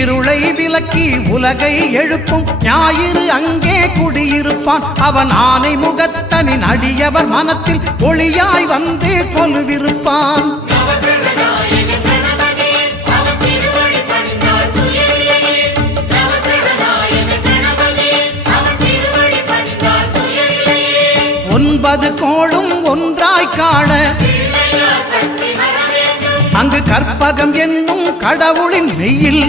இருளை விலக்கி உலகை எழுப்பும் ஞாயிறு அங்கே குடியிருப்பான். அவன் ஆனை முகத்தனின் அடியவர் மனத்தில் ஒளியாய் வந்து கொலுவிருப்பான். ஒன்பது கோளும் ஒன்றாய் காண அங்கு கற்பகம் என்னும் கடவுளின் மெய்யில்